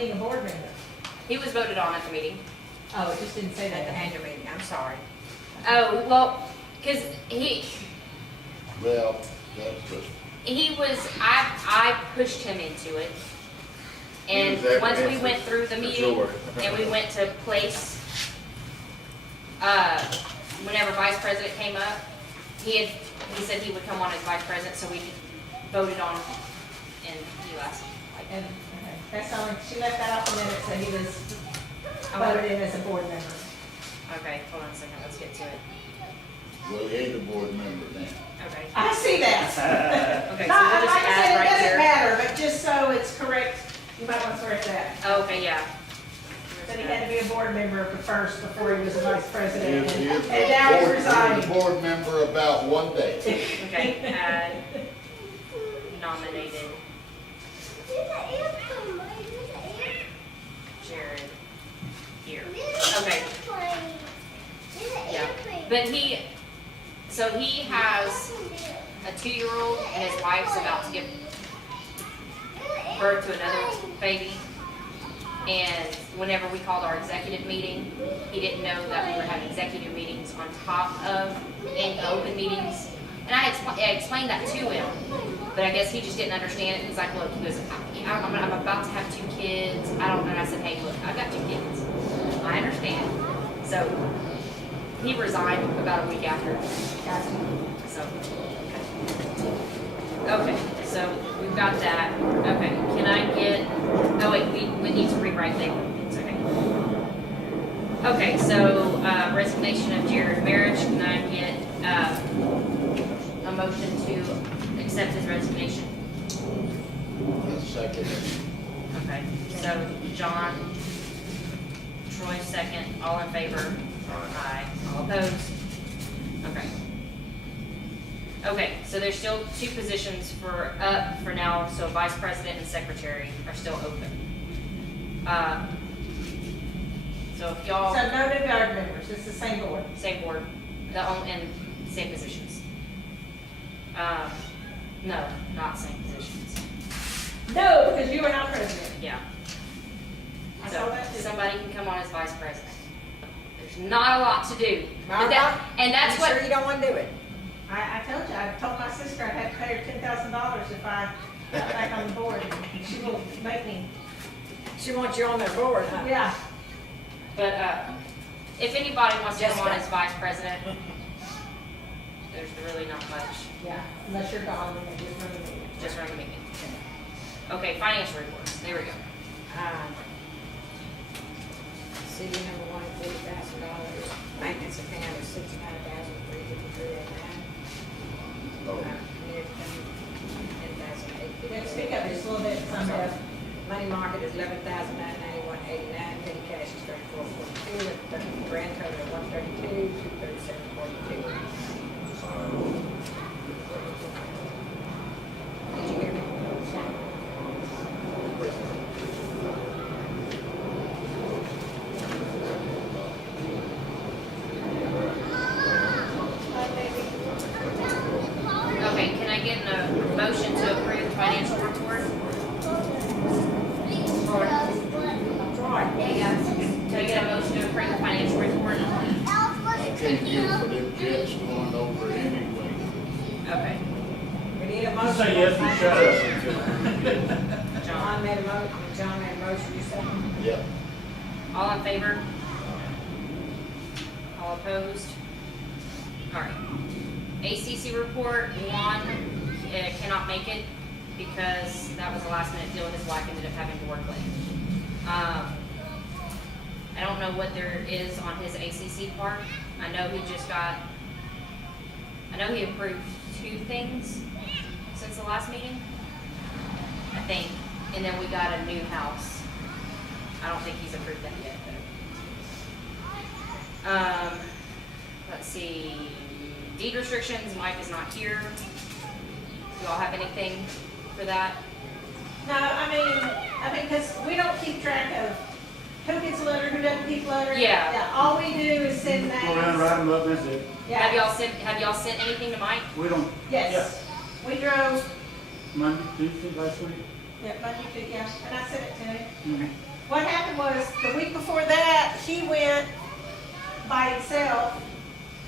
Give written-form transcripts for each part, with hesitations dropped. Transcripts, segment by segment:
being a board member? He was voted on at the meeting. Oh, it just didn't say that At at the the end. annual meeting, I'm sorry. Oh, well, because he Well, that's the. I pushed him into it. And He was once we apprehensive, went through the for meeting, sure. and we went to place, whenever vice president came up, he said he would come on as vice president, so we voted on, and he last, like, And, okay, that's only, she left that off the minute, so he was voted in as a board member. okay, hold on a second, let's get to it. Well, he ain't a board member then. Okay. I see that. Okay, so Not, we'll just like I said, add it right doesn't here. matter, but just so it's correct, you might want to correct that. Oh, okay, yeah. That he had to be a board member first before he was a vice He president, is- he and is and a now he's board- he was resigning. a board member about one day. Okay, add nominated Jared here. Okay, yeah. But so he has a 2-year-old and his wife's about to give birth to another baby. And whenever we called our executive meeting, he didn't know that we were having executive meetings on top of open meetings. And I explained that to him, but I guess he just didn't understand it. He's like, look, he goes, I'm about to have 2 kids. And I said, hey, look, I've got 2 kids. I understand. So he resigned about a week after. So, okay, so we've got that. Okay, can I get, oh wait, we need to rewrite that. It's okay. Okay, so resignation of Jared Marriage. Can I get a motion to accept his resignation? That's second. Okay, so John, Troy second, all in favor? Aye. All opposed? Okay. Okay, so there's still 2 positions for now, so vice president and secretary are still open. So if y'all, So no new board members, it's the same board. same board, and same positions. No, not same positions. No, because you are not president. Yeah. I So saw that too. somebody can come on as vice president. There's not a lot to do. But Martha, and that's you what, sure you don't want to do it? I told you, I told my sister I had to pay her $10,000 if I got back on the board. She will make me, She wants you on their board, huh? yeah. but if anybody wants to come on Jessica. as vice president, there's really not much. Yeah, unless you're gone, then they just run the meeting. Just run the meeting. Okay, financial reports. There we go. CD number 1, $40,000. Maintenance account is $69,353.89. Oh, Community fund, Yeah, $10,850. speak up just a little bit, somebody. Money market is $11,991.89. Petty cash is $34.42. Grand total of $132, $237.42. Did you hear me? Okay, can I get a motion to approve the financial report? Hey guys, can I get a motion to approve the financial report? I can't hear for them jets going over anyway. Okay, We need a You motion. say yes, you shut up. John, John made a motion, you second. Yeah. all in favor? All opposed? All right. ACC report, Juan cannot make it because that was a last minute deal. His wife ended up having to work late. I don't know what there is on his ACC part. I know he approved 2 things since the last meeting, I think. And then we got a new house. I don't think he's approved that yet, though. Let's see, deed restrictions, Mike is not here. Do y'all have anything for that? No, I mean, because we don't keep track of who gets a letter, who doesn't keep letters. Yeah. All we do is send names. Go around, write them up, that's it. Have Yeah, y'all sent anything to Mike? We don't, yes. We drove, Monday, Tuesday, last week. yeah, Monday, yeah, and I sent it to him. what happened was, the week before that, he went by himself,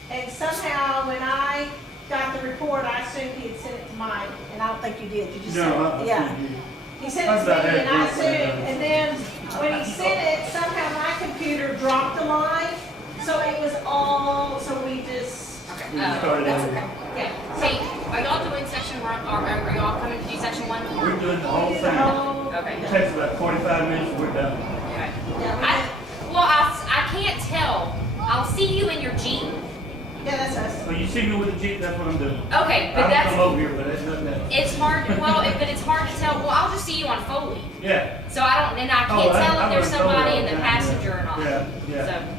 and somehow when I got the report, I assumed he had sent it to Mike, and I don't think you did, you just sent No, it, yeah. He sent it to me, and I assumed, and then when he sent it, somehow my computer dropped the line, so it was all, so we just, Okay. We just started That's over. okay. Okay. Hey, are y'all doing section one, or are y'all coming to do section one? We're doing the whole we did the thing. whole. Okay. It takes about 45 minutes, and we're done. Okay. Yeah, we Well, I can't tell. I'll see you in your Jeep. did- yeah, that's us. So you see me with the Jeep, that's what I'm doing. Okay, but I'll that's, come over here, but that's nothing else. it's hard, but it's hard to tell. Well, I'll just see you on Foley. Yeah. So I don't, and I Oh, can't tell I if there's would've told somebody you in the all the time, passenger or not. Yeah, yeah. So,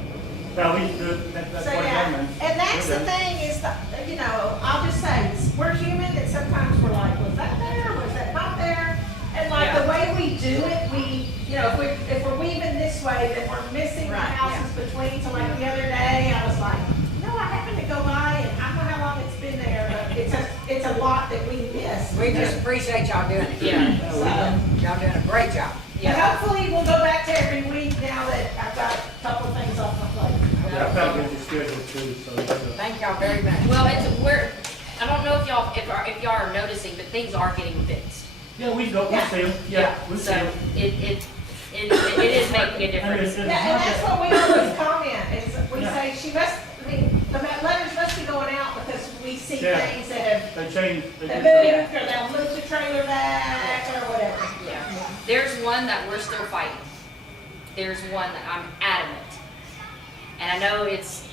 No, we do, that's So, what yeah, I'm doing. and that's the We're done. thing is, that, you know, I'll just say, we're human, and sometimes we're like, was that there, was that not there? And like, the way we do it, we, you know, if we're weaving this way, then we're missing the Right, houses between, so like the other day, I was like, no, I happened to go by, and I don't know how long it's been there, but it's a lot that we miss. We just appreciate y'all doing it. yeah, So, Y'all doing a great job. and yeah. hopefully we'll go back to every week now that I've got a couple of things off my plate. Yeah, I probably get your schedule too, so that's a. Thank y'all very much. Well, I don't know if y'all are noticing, but things are getting fixed. Yeah, we go, we Yeah. see them, yeah, we see So them. it is making a difference. Yeah, and that's what we always comment, is we Yeah. say, she must, I mean, the letters must be going out because we see Yeah. things that have They changed, they moved, did something. or they'll move the trailer back, or whatever. Yeah. There's one that we're still fighting. There's one that I'm adamant. And I know it's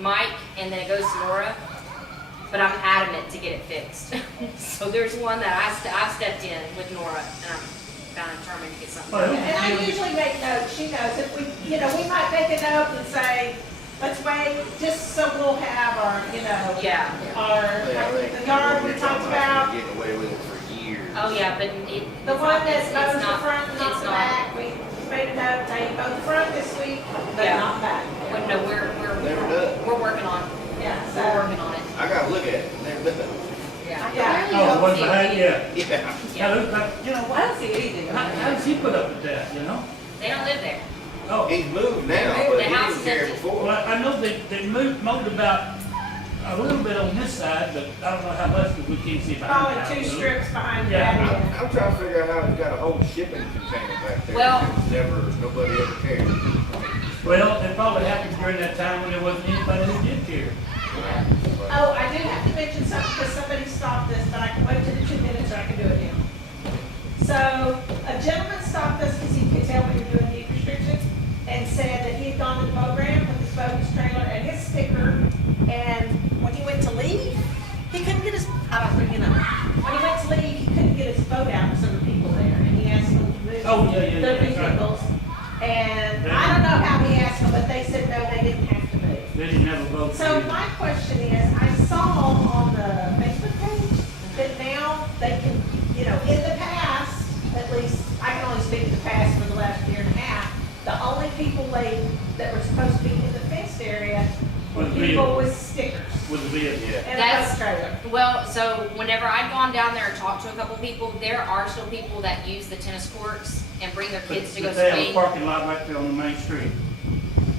Mike and then it goes to Nora, but I'm adamant to get it fixed. So there's one that I've stepped in with Nora and I'm kind of determined to get something. Oh, done. And I usually make notes, she knows, if we, you know, we might make a note and say, let's wait, just so we'll have our, you know, Yeah. the yard we talked about, Getting away with it for years. Oh, yeah, but the one that mows the front and not it's the back, we made a note, they mow the front this week, but Yeah. not back. But no, Never done. we're working on, Yeah, we're so, working on it. I gotta look at it, never done. Yeah. yeah. Oh, the one behind, yeah. Yeah. Yeah, look like, you know, I don't see it either. how does he put up with that, you know? They don't live there. Oh, He's moved now, The but he house was is here empty. before. well, I know they mowed about a little bit on this side, but I don't know how much, because we can't see behind the house. Probably 2 strips behind Yeah. that. I'm trying to figure out how he's got a whole shipping container back there. Well- It was nobody ever cared. Well, it probably happened during that time when there wasn't anybody who did care. Oh, I do have to mention something, because somebody stopped this, but I can wait till the 2 minutes, or I can do it now. So, a gentleman stopped us because he could tell we were doing deed restrictions, and said that he had gone to the program with his boat, his trailer, and his sticker, and when he went to leave, he couldn't get his, I don't know, you know, when he went to leave, he couldn't get his boat out because there were people there, and he asked them to move Oh, yeah, their that's right. vehicles. And I don't know how he asked them, but they said no, they didn't have to move. They didn't have a vote. So my question is, I saw on the Facebook page that now they can, you know, in the past, at least, I can only speak to the past for the last year and a half, the only people that were supposed to be in the fenced area were Was people vehicles. with stickers With the vehicle. Yeah. and a That's- boat trailer. Well, so whenever I'd gone down there and talked to a couple people, there are still people that use the tennis courts and bring their kids to go But they have a swing. parking lot right there on the main street.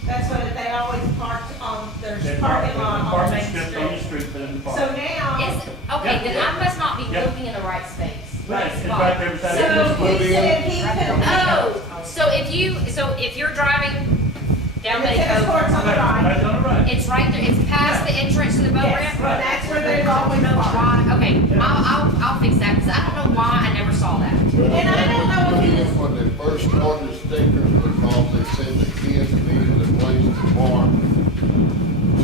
That's what they always parked on, They there's park- parking lot on the Parking main strip on the street. street for them to park. So now, Is, okay, then I must not be Yeah. looking in the right space. Right, it's right there beside the so tennis court. he said he couldn't. Oh, so if you're driving down The tennis Betty court's on the Right, right. right on the right. it's right there, it's past the entrance to the boat Yes, ramp? but that's where there's always parked. Right, okay, Yeah. I'll fix that, because I don't know why I never saw that. And I don't know if he was, When they first started stickers, because they said the kids needed a place to park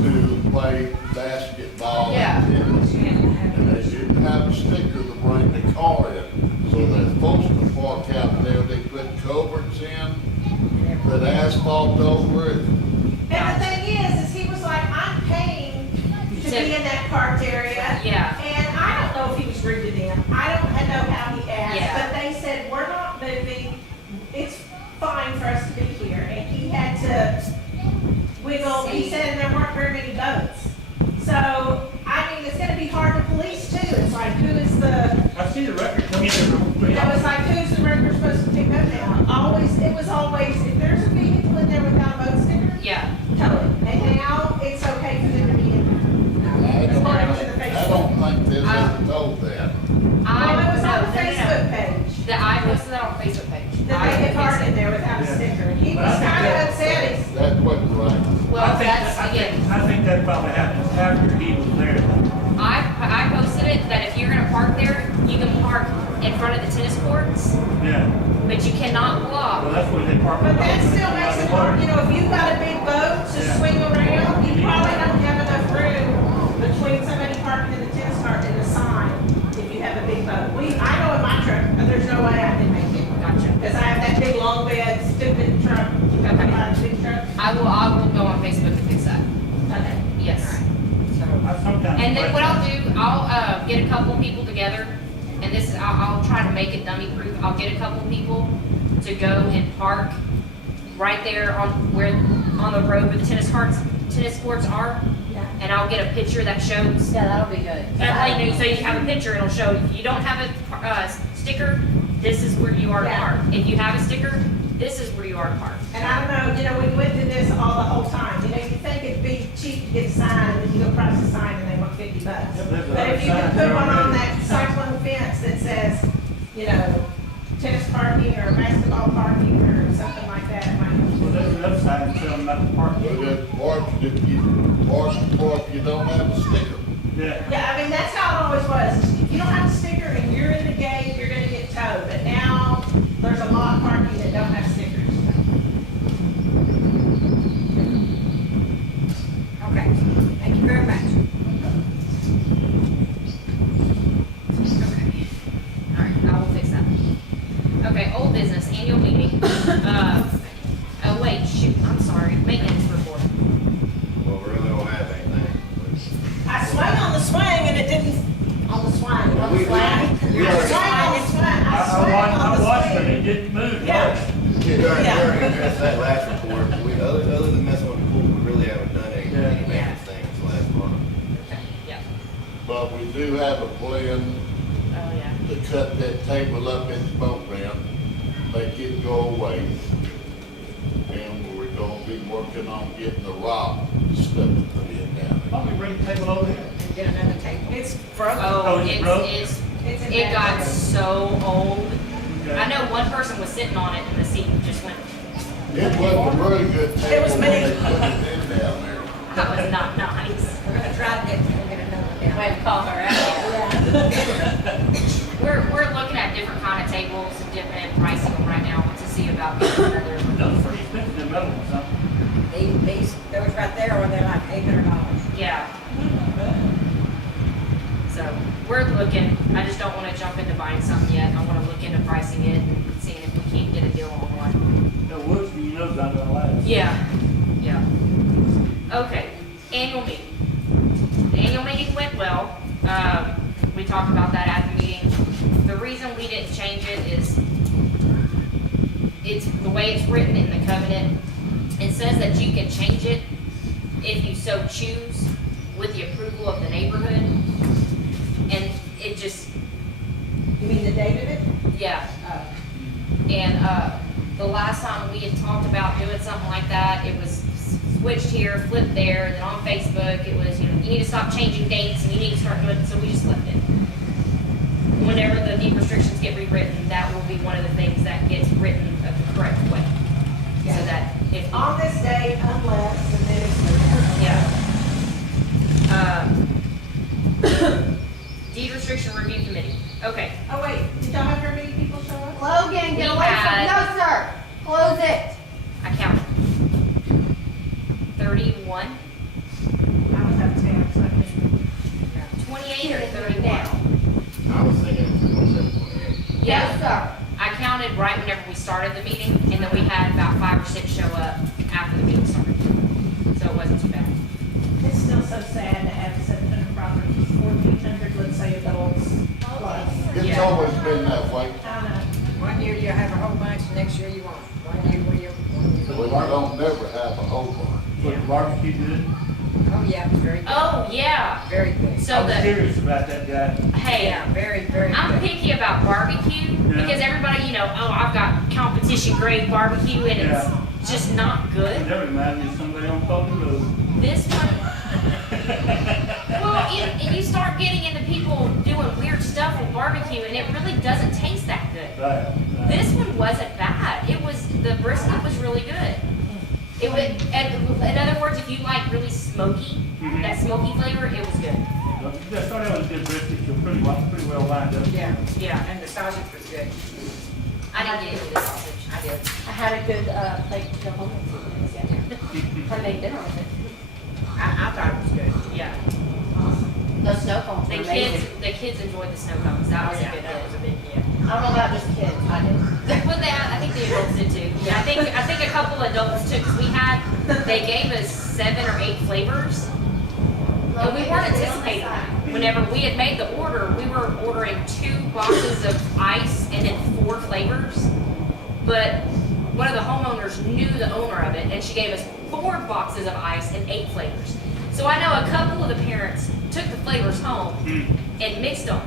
to play basketball Yeah. and tennis. And they didn't have a sticker to bring the car in, so they're supposed to park out there, they put culverts in, put asphalt over it. and the thing is he was like, I'm paying to be in that parked area. Yeah. And I don't know if he was rude to them. I don't know how he asked, Yeah. but they said, we're not moving. It's fine for us to be here. And he had to wiggle, he See. said there weren't very many boats. So, I mean, it's gonna be hard to police too. It's like, who is the, I see the record coming in real quick. you know, it's like, who's the record supposed to pick up now? Always, it was always this isn't told that. Well, it was on the no. Facebook page. That I posted that on Facebook page. That they had heart in there without a Yeah. sticker. And he But was I think kind of that- upset. He's- That wasn't right. Well, that's, again, I think that probably happens after he was there. I posted it that if you're gonna park there, you can park in front of the tennis courts, Yeah, but you cannot block. well, that's where they park. But that still makes it hard, you know, if you've got a big boat to Yeah. swing around, you probably don't have enough room between somebody parking in the tennis cart and the sign if you have a big boat. I know in my truck, there's no way I can make it. Gotcha. Because I have that big long bed, stupid truck, big truck. I will go on Facebook and fix that. Okay. Yes. Sometimes. And then what I'll do, I'll get a couple people together, and this is, I'll try to make it dummy proof. I'll get a couple people to go and park right there on the road where the tennis courts are, Yeah. and I'll get a picture that shows. Yeah, that'll be good. So you have a picture, it'll show, if you don't have a sticker, this is where you are to Yeah. park. If you have a sticker, this is where you are to park. And I don't know, you know, we went through this all the whole time, you know, you think it'd be cheap to get a sign, and then you go price a sign and they want $50. Yeah, there's But other if you can signs put there one on already. that cyclone fence that says, you know, tennis parking or basketball parking or something like that, it might Well, help. there's another sign telling them not to park. But if park, you don't have a sticker. Yeah. Yeah, I mean, that's how it always was, if you don't have a sticker and you're in the gate, you're gonna get towed, but now, there's a lot of parking that don't have stickers. Okay, thank you very much. Okay. All right, I will fix that. Okay, old business, annual meeting. Oh wait, shoot, I'm sorry, maintenance report. Well, we really don't have anything. I swung on the swing and it didn't, on the swing, on the We- swing. I swung we on already- the swing, I swung I on the watched it, swing. it didn't move. Yeah. We already addressed that last report. Other than messing with the pool, we really haven't done any Yeah. maintenance things last month. Yeah. But we do have a plan Oh, yeah. to cut that table up in the boat ramp, make it go away. And we're gonna be working on getting the rock stuff put in down Why don't we bring the table over here? And get another table. It's broken. Oh, it's broke? it's, It's in it got bad shape. so old. Okay. I know one person was sitting on it and the seat just went, there. It wasn't a really good table It was when me. they put it in down there. that was not nice. We're gonna try to get another one down. Way to call her out. We're looking at different kind of tables and different pricing them right now to see about getting another. Those pretty expensive, them other ones, huh? Those right there, are they're like $800. Yeah. So, we're looking, I just don't wanna jump into buying something yet. I wanna look into pricing it and seeing if we can't get a deal on one. The woods, you know, is not gonna last. Yeah, yeah. Okay, annual meeting. The annual meeting went well. We talked about that at the meeting. The reason we didn't change it is it's the way it's written in the covenant. It says that you can change it if you so choose with the approval of the neighborhood. And it just, You mean the date of it? yeah. Oh. And, the last time we had talked about doing something like that, it was switched here, flipped there, and then on Facebook, it was, you know, you need to stop changing dates and you need to start doing it, so we just left it. Whenever the deed restrictions get rewritten, that will be one of the things that gets written the correct way. So Yeah. that if, On this date, unless, and then it's. yeah. Deed restriction review committee, okay. Oh, wait, did y'all have very many people show up? Logan, We get away had- from, no, sir, close it. I counted. 31, I was out of town, so I couldn't. 28 or 31? I was thinking it was 27, 28. Yeah. Yes, sir. I counted right whenever we started the meeting, and then we had about 5 or 6 show up after the meeting started. So it wasn't too bad. It's still so sad to have 700 properties, 1,400, let's say, adults plus. It's Yeah. always been that way. I know. One year you have a whole bunch, next year you won't. One year we, We don't never have a whole barn. Was the barbecue good? oh yeah, it was very good. Oh, yeah. Very good. So I was the, serious about that guy. hey, Yeah, very, very I'm good. picky about barbecue because everybody, you know, oh, I've got competition grade barbecue and Yeah. it's just not good. That reminds me of somebody on Fulton Road. This one, well, you start getting into get people doing weird stuff with barbecue, and it really doesn't taste that good. Right. This one wasn't bad. The brisket was really good. It would, and in other words, if you like really smoky, that smoky flavor, it was good. Well, you just started with a good brisket, you're pretty well lined up. Yeah, Yeah, and the sausage was good. I didn't get into the sausage. I did. I had a good plate to go home with. I made dinner with it. I thought it was good. Yeah. The snow cones were amazing. The kids enjoyed the snow cones. That was a good That was a hit. big, yeah. I don't know about just kids, I did. Well, I think the adults did too. Yeah, I think a couple adults took, 'cause they gave us 7 or 8 flavors. And we weren't anticipating that. Whenever we had made the order, we were ordering 2 boxes of ice and then 4 flavors. But one of the homeowners knew the owner of it, and she gave us 4 boxes of ice and 8 flavors. So I know a couple of the parents took the flavors home and mixed them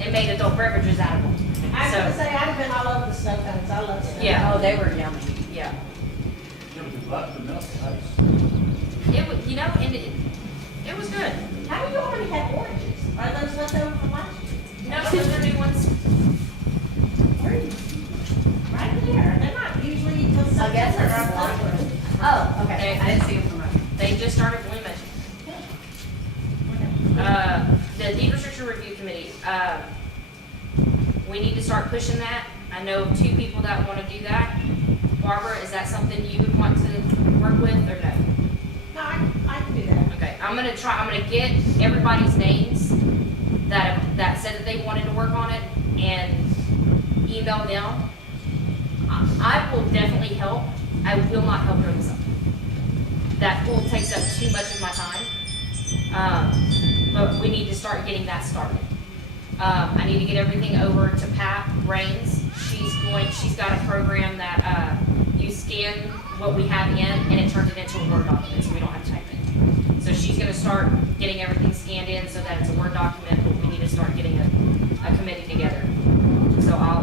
and made adult beverages out of them. I was gonna So, say, I'd have been all over the snow cones, I love snow. Yeah. Oh, they were yummy. yeah. There was lots of milk, nice. It was, and it was good. How do you already have oranges? Are those left over from last year? No, those are new ones. Right there, they're not usually until September. I guess it's or October. Oh, okay, I didn't see them from that. They just started blooming. The deed restriction review committee, we need to start pushing that. I know 2 people that want to do that. Barbara, is that something you would want to work with or no? No, I can do that. Okay, I'm gonna get everybody's names that said that they wanted to work on it and email them. I will definitely help. I will not help during the summer. That pool takes up too much of my time. But we need to start getting that started. I need to get everything over to Pat Rains. She's got a program that, you scan what we have in and it turns it into a Word document, so we don't have to type it. So she's gonna start getting everything scanned in so that it's a Word document, but we need to start getting a committee together. So I'll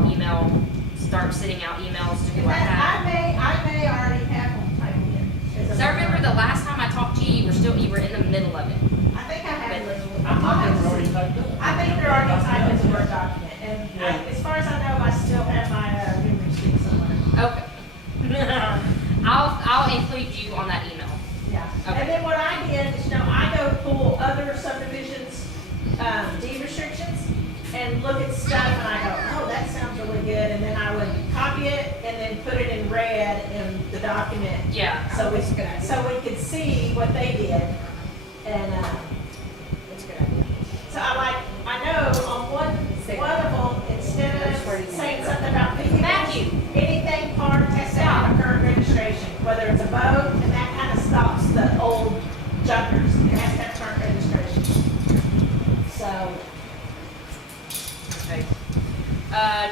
start sending out emails to who I have. I may already have them typed in. So I remember the last time I talked to you, you were in the middle of it. I think I have them. I thought they were already typed up. I think they're already typed as a Word document, and Yeah. as far as I know, I still have my memory stick somewhere. Okay. I'll include you on that email. Yeah. Okay. And then what I did is, I go pull other subdivisions, deed restrictions, and look at stuff, and I go, oh, that sounds really good, and then I would copy it, and then put it in red in the document. Yeah. So That's a good idea. we could see what they did, and, That's a good idea. so I know on one of them, instead of saying something about Matthew. anything part has to have a current registration, whether it's a boat, and that kind of stops the old junkers, it has to have current registration. So, Okay.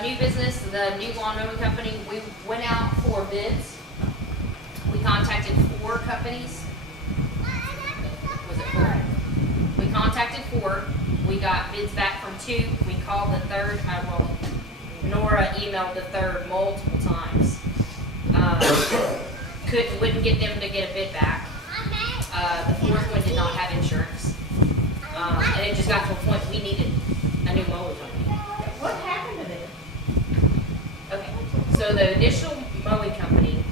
New business, the new lawn mowing company, we went out for bids. We contacted 4 companies. Was it 4? We contacted 4. We got bids back from 2. We called the third, Nora emailed the third multiple times. Wouldn't get them to get a bid back. The 4th one did not have insurance. And it just got to a point we needed a new mowing company. what happened to them? Okay, so the initial mowing company,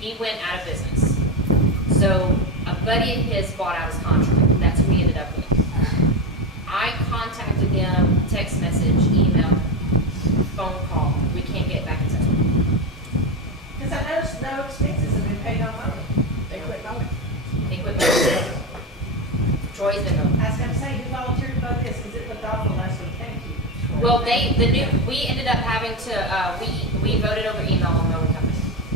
he went out of business. So a buddy of his bought out his contract. That's who we ended up with. I contacted them, text message, email, phone call. We can't get back in touch with them. Because I noticed no expenses have been paid on mowing. They quit mowing. They quit mowing. Troy's been mowing. I was gonna say, who volunteered to vote this, because it looked awful last week, thank you. Well, we ended up having to, we voted over email on mowing company.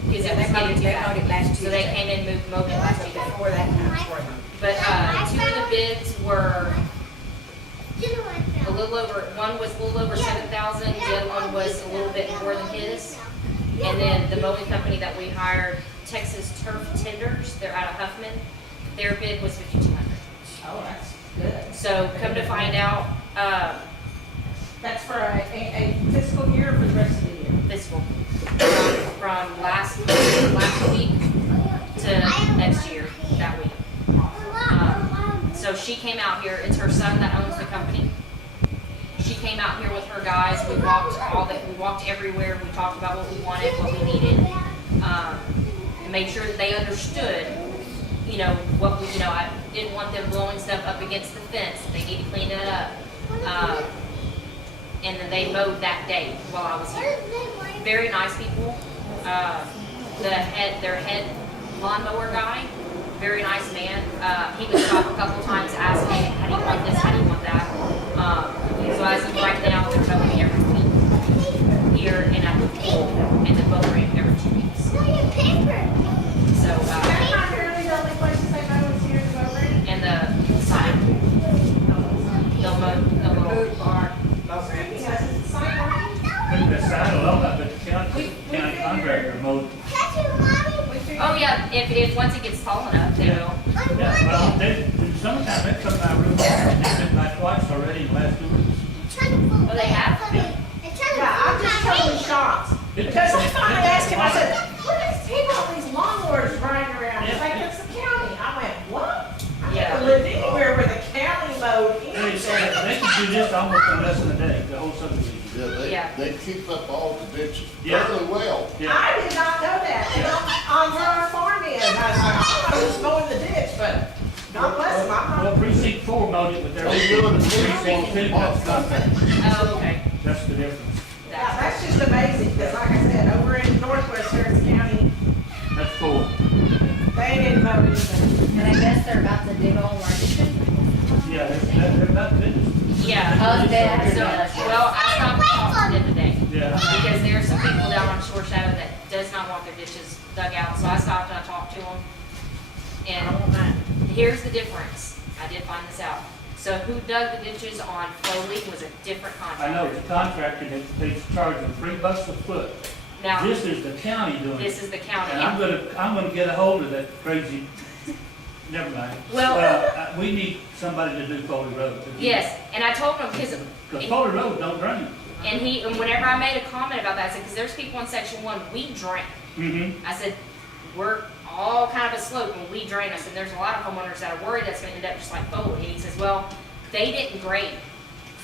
Because it was getting too They bad. mowed it last So they Tuesday. came in, mowed it last week. Before that time, for them. But, 2 of the bids were a little over, one was a little over 7,000, the other one was a little bit more than his. And then the mowing company that we hired, Texas Turf Tenders, they're out of Huffman, their bid was 5,200. Oh, that's good. So come to find out, That's for a fiscal year or for the rest of the year? fiscal, from last week to next year, that week. So she came out here, it's her son that owns the company. out here with her guys, we walked everywhere, we talked about what we wanted, what we needed. And made sure that they understood, you know, I didn't want them blowing stuff up against the fence, they need to clean it up. And then they mowed that day while I was here. Very nice people. Their head lawnmower guy, very nice man. He would stop a couple times asking, how do you want this, how do you want that? So as of right now, they're mowing every week here and at the pool and the boat ramp every 2 weeks. So, That's not really the only places they mow is here in the boat ramp. and the side, they'll mow the little, Food bar, boat ramp. Because it's a sign working. But the side alone, but the county contractor mowed. oh yeah, if once it gets tall enough, they will. Yeah, well, in summertime, they come out real fast. They've been like twice already in the last 2 weeks. Oh, they have? Yeah, I'm just totally shocked. Because I finally asked him, I said, what is taking all these lawnmowers riding around? He's like, it's the county. I went, what? I Yeah. never lived anywhere where the county mowed They anything. can do this almost in less than a day, the whole subdivision. Yeah. They keep up all the ditches Yeah. fairly well. Yeah. I did not know that. And on where our farm is, I was like, I thought it was mowing the ditch, but God bless them, I'm Well, not. precinct 4 mowed it, but they're They do it in precinct 2, that's contract. Oh, okay. That's the difference. Yeah, that's just amazing, because like I said, over in northwest Harris County, That's 4. they didn't mow anything. And I guess they're about to dig all our ditches. Yeah, they're not finished. Yeah. Oh, they have. So, well, I stopped and talked to them today. Yeah. Because there are some people down on Shore Shadow that does not want their ditches dug out, so I stopped and I talked to them. And here's the difference, I did find this out. So who dug the ditches on Foley was a different I contractor. know, the contractor, they charge them $3 a foot. Now, This is the county doing it. this is the county. And I'm gonna get a hold of that crazy, never mind. Well- We need somebody to do Foley Road. Yes, and I told him, because Because Foley Road don't drain. and whenever I made a comment about that, I said, because there's people in section 1, we drain. Mm-hmm. I said, we're all kind of a slope and we drain. I said, there's a lot of homeowners that are worried that's gonna end up just like Foley. And he says, well, they didn't grade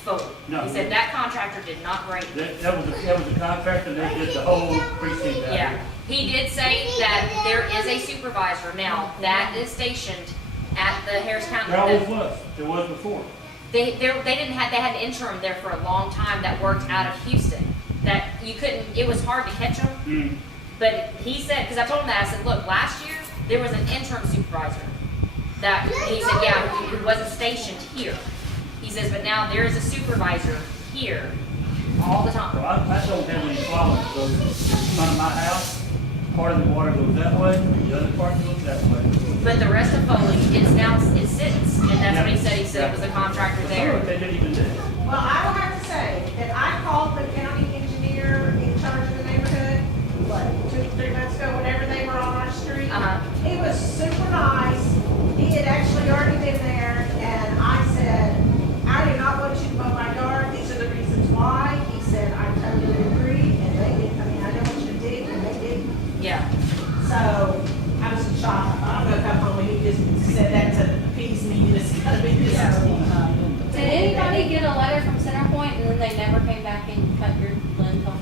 Foley. No. He said, that contractor did not grade. That was a contractor, they did the whole precinct out Yeah, here. he did say that there is a supervisor now that is stationed at the Harris County. There always was, there was before. They had an interim there for a long time that worked out of Houston. That you couldn't, it was hard to catch them. Mm. But he said, because I told him that, I said, look, last year, there was an interim supervisor that, he said, yeah, who wasn't stationed here. He says, but now there is a supervisor here all the Well, time. I don't have any problems, so in front of my house, part of the water goes that way, the other part goes that way. But the rest of Foley, it sits, and that's what he said. He said it was a contractor But some of it there. they didn't even do. Well, I will have to say that I called the county engineer in charge of the neighborhood, what, 2-3 months ago, whenever they were on our street. Uh-huh. He was super nice. He had actually already been there, and I said, I do not want you to mow my yard. These are the reasons why. He said, I totally agree, and they did. I mean, I don't want you to dig, and they did. Yeah. So I was in shock. I don't know if I'm home, he just said that to appease me. It's gotta be this. Did anybody get a letter from Centerpoint and then they never came back and cut your lens on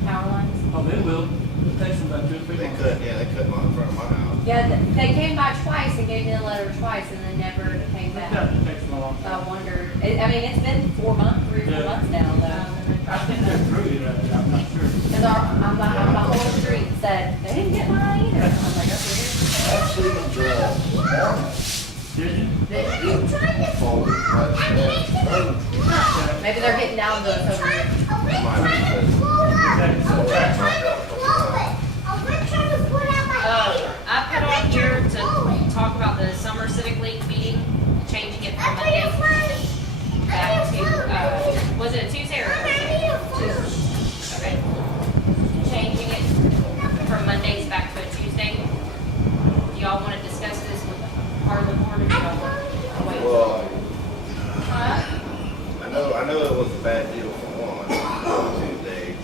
the power lines? Oh, they will, it takes them about 2 or 3 They months. cut mine in front of my house. Yeah, they came by twice and gave me a letter twice and then never came back. It takes them a long So time. I wonder, I mean, it's been 4 months, 3 or 4 Yeah. months now though. I think they're through it, I'm not sure. Because on my whole street said, they didn't get mine either. I was like, that's weird. I've seen them, morning, Did you? folded, right, that's Maybe they're getting down to us over here. I put on here to talk about the summer civic league meeting, changing it from Monday back to, was it a Tuesday or a Thursday? Okay. Changing it from Mondays back to a Tuesday. Do y'all want to discuss this with part of the board or do y'all want to wait? Well, Huh? I know it was a bad deal for one, Tuesday.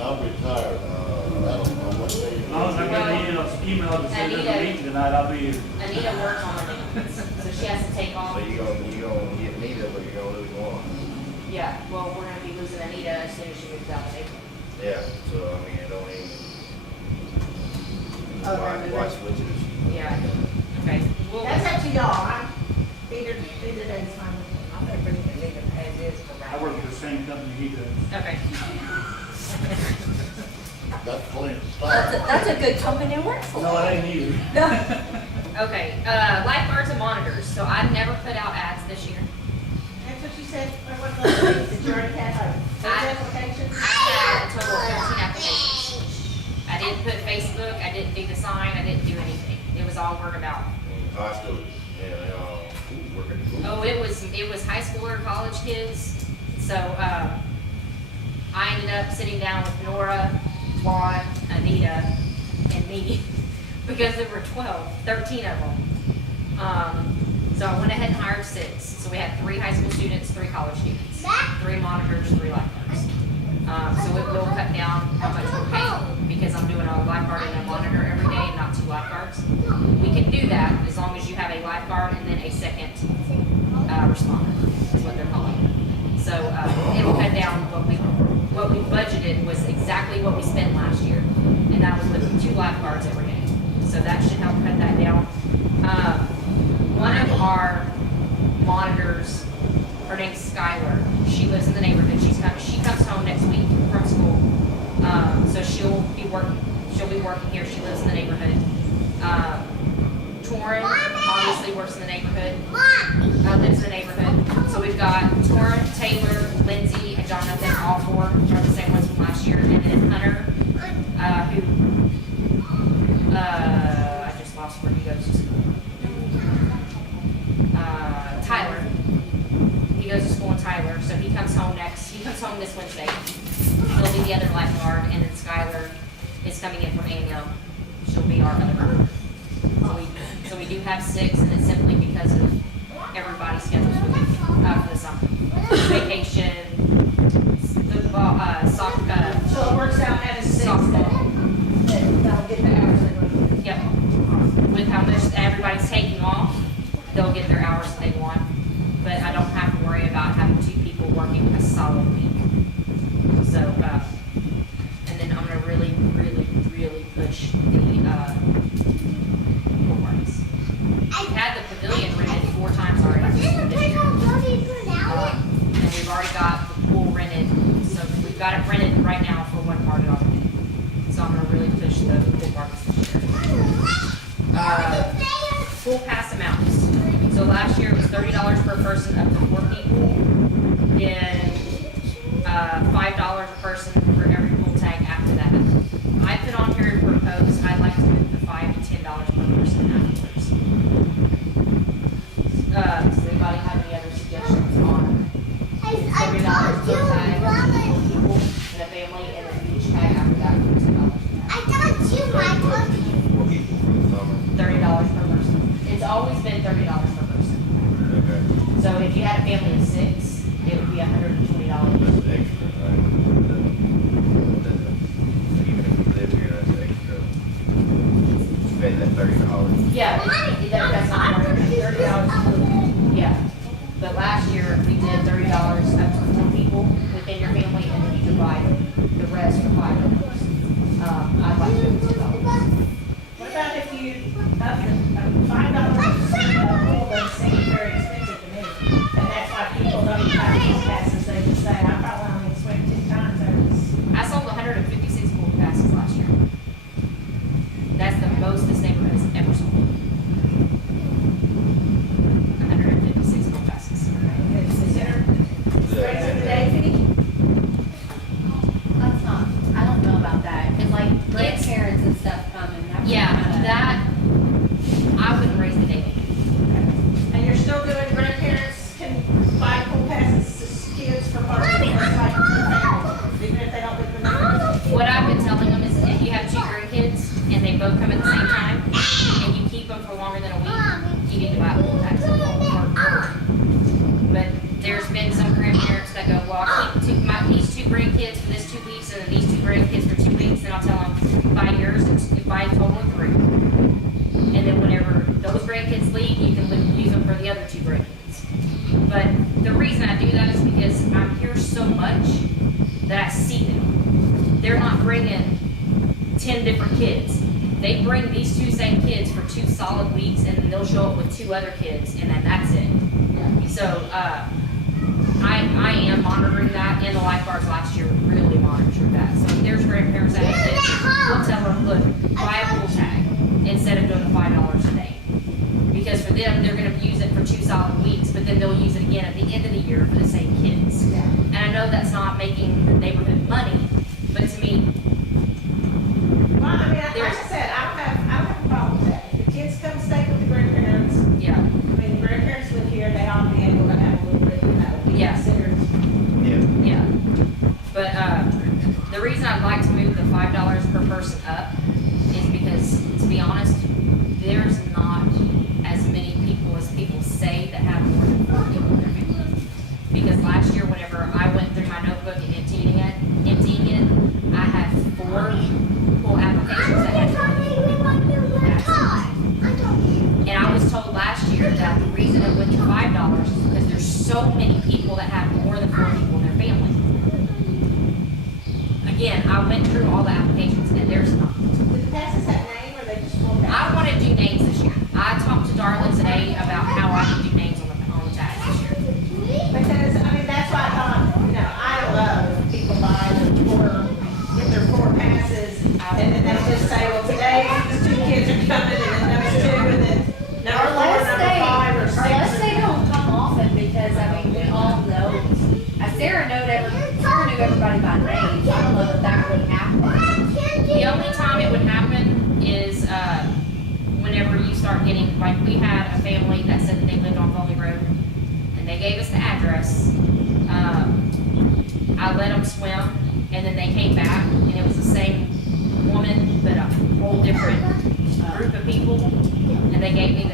I'll be tired. I don't know what they. As long as I get an email to say there's a meeting tonight, I'll be here. Anita works on Mondays, so she has to take off. So you gonna get neither, but you're gonna lose one. Yeah, well, we're gonna be losing Anita as soon as she moves out of April. Yeah, so I mean, it don't even. Oh, Why right. switch it? Yeah, okay. Well, That's up to y'all, either day's fine with me. I'm gonna bring it leave it as is for right I work now. for the same company he does. okay. That's clean That's stuff. that's a good company to work for. No, it ain't either. Okay, lifeguards and monitors. So I've never put out ads this year. That's what you said, or what the other things that you already had, those applications? I had a total of 13 applications. I didn't put Facebook, I didn't do the sign, I didn't do anything. It was all word of mouth. High school, yeah, they all working the pool. Oh, it was high schooler, college kids. So, I ended up sitting down with Nora, Juan, Anita, and me, because there were 13 of them. So I went ahead and hired 6. So we had 3 high school students, 3 college students, 3 monitors, 3 lifeguards. So it will cut down how much we're paying, because I'm doing a lifeguard and a monitor every day and not 2 lifeguards. We can do that as long as you have a lifeguard and then a second responder, is what they're calling it. So it will cut down what we budgeted was exactly what we spent last year, and that was with 2 lifeguards every day. So that should help cut that down. One of our monitors, her name's Skylar. She lives in the neighborhood. She comes home next week from school. So she'll be working here. She lives in the neighborhood. Torin obviously works in the neighborhood. Lives in the neighborhood. So we've got Torin, Taylor, Lindsay, and Jonathan. All 4 are the same ones from last year. And then Hunter, who I just lost where he goes to school. Tyler. He goes to school in Tyler, so he comes home this Wednesday. He'll be the other lifeguard, and then Skylar is coming in from A&M. She'll be our other guard. So we do have 6, and it's simply because of everybody's schedules for the summer. Vacation, football, soccer, So it works out at a 6 softball. that'll get the hours they want. Yep. With how much everybody's taking off, they'll get their hours that they want. But I don't have to worry about having 2 people working a solid week. So, and then I'm gonna really, really, really push the pool parties. We've had the pavilion rented 4 times already this year. And we've already got the pool rented, so we've got it rented right now for 1 party already. So I'm gonna really push the pool parties this year. Pool pass amounts. So last year it was $30 per person up to 4 people, and $5 a person for every pool tag after that. I put on here and propose I'd like to move the $5 to $10 per person afterwards. Does anybody have any other suggestions on $30 per tag for 4 people in a family, and then each tag after that for $10? For people for the summer. $30 per person. It's always been $30 per person. Okay. So if you had a family of 6, it would be $120. That's extra, right? Even if we live here, that's extra. You pay that $30. Yeah, that's not part of it. $30. Yeah. But last year, we did $30 up to 4 people within your family, and then you divide the rest for $5. I'd like to do $2. What about if you up the $5 that seems very expensive to me? And that's why people don't even buy pool passes, they just say, I probably only swim 2 times over this. I sold 156 pool passes last year. That's the most this neighborhood has ever sold. 156 pool passes. Is there, raise of the day fee? That's not, I don't know about that. It's like grandparents and stuff come and that's. Yeah, that, I wouldn't raise the day fee. And you're still doing grandparents can buy pool passes to kids for parties, just like family, even if they don't live in the neighborhood. What I've been telling them is if you have 2 grandkids and they both come at the same time and you keep them for longer than a week, you need to buy a pool pass. But there's been some grandparents that go, well, I'll keep these 2 grandkids for this 2 weeks and then these 2 grandkids for 2 weeks, and I'll tell them buy yours and buy a total of 3. And then whenever those grandkids leave, you can use them for the other 2 grandkids. But the reason I do that is because I'm here so much that I see them. They're not bringing 10 different kids. They bring these 2 same kids for 2 solid weeks, and then they'll show up with 2 other kids, and then that's it. So, I am monitoring that, and the lifeguards last year really monitored that. So if there's grandparents that have kids, we'll tell them, look, buy a pool tag instead of doing the $5 a day. Because for them, they're gonna use it for 2 solid weeks, but then they'll use it again at the end of the year for the same kids. And I know that's not making the neighborhood money, but to me, Well, I mean, like I said, I don't have a problem with that. If the kids come stay with the grandparents, yeah, I mean, the grandparents live here, they ought to be able to have a little bit, be Yeah. considered. Yeah. yeah. But, the reason I'd like to move the $5 per person up is because, to be honest, there's not as many people as people say that have more than 4 people in their family. Because last year, whenever I went through my notebook and emptying it, I had 4 pool applications that had more than 4 people. And I was told last year that the reason it went to $5 is because there's so many people that have more than 4 people in their family. Again, I went through all the applications and there's not. Did the passes have name or they just want that? I want to do names this year. I talked to Darla today about how I can do names on the tag this year. Because, I mean, that's why I thought, I love when people buy get their 4 passes, and then they just say, well, today these 2 kids are coming, and then those 2, and then number 4, number 5, or 6. Unless they don't come often, because, I mean, we all know, Sarah knew everybody by name, so I don't know that that would happen. The only time it would happen is, whenever you start getting, like, we had a family that said that they lived on Foley Road, and they gave us the address. I let them swim, and then they came back, and it was the same woman, but a whole different group of people, and they gave me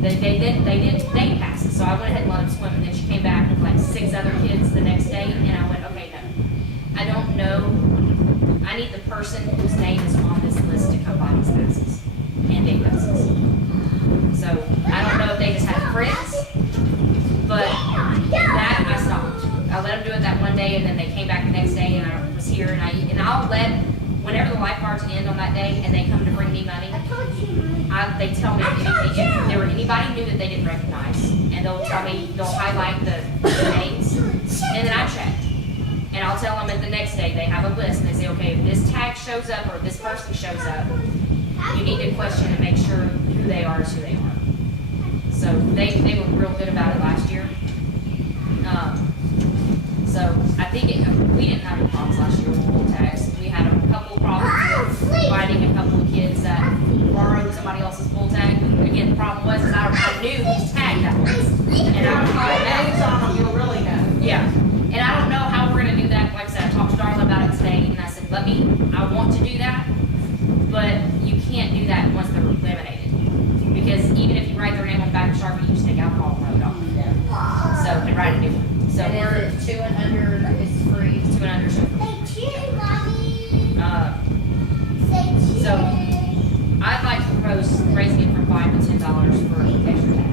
they did day passes, so I went ahead and let them swim, and then she came back with like 6 other kids the next day, and I went, okay, no, I don't know, I need the person whose name is on this list to come buy these passes, and day passes. So, I don't know if they just had friends, but that I stopped. I let them do it that one day, and then they came back the next day, and I was here, and I'll let, whenever the lifeguards end on that day, and they come to bring me money, they tell me if there were anybody new that they didn't recognize, and they'll tell me, they'll highlight the names, and then I check. And I'll tell them at the next day, they have a list, and they say, okay, if this tag shows up, or this person shows up, you need to question and make sure who they are is who they are. So they were real good about it last year. So I think we didn't have any problems last year with pool tags. We had a couple of problems with finding a couple of kids that borrowed somebody else's pool tag. Again, the problem was is I knew whose tag that was. And I would call names on them, you'll really know. Yeah. And I don't know how we're gonna do that. Like I said, I talked to Darla about it today, and I said, I want to do that, but you can't do that once they're eliminated. Because even if you write their name on the back of Sharpie, you just take alcohol and rub it off. So, and write a new one. So And is it 2 and under is free? 2 and under, so so I'd like to propose raising it from $5 to $10 for extra tax.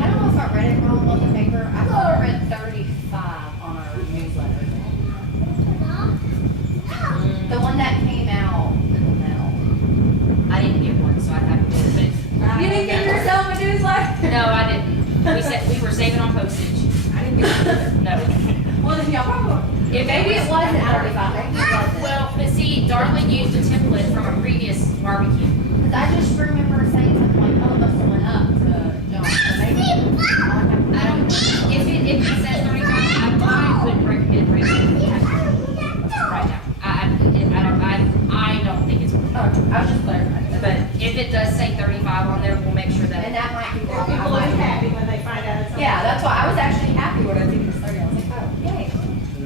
I don't know if I read it wrong on the paper. I thought I read 35 on our newsletter. The one that came out in the mail. I didn't get one, so I'd have to do it. You didn't get yourself a newsletter? No, I didn't. We said we were saving on postage. I didn't get it either. No. Well, then y'all probably. If Maybe it wasn't 35. Maybe it wasn't. Well, but see, Darla used a template from a previous barbecue. Because I just remember saying something like, oh, it must have went up to John. So maybe. I don't, if it says 35, I would recommend raising it right now. I don't think it's worth it. Oh, I was just clarifying. But if it does say 35 on there, we'll make sure that. And that might be People will be happy when they find out it's. Yeah, that's why I was actually happy when I think it was 30. I was like, oh, yay.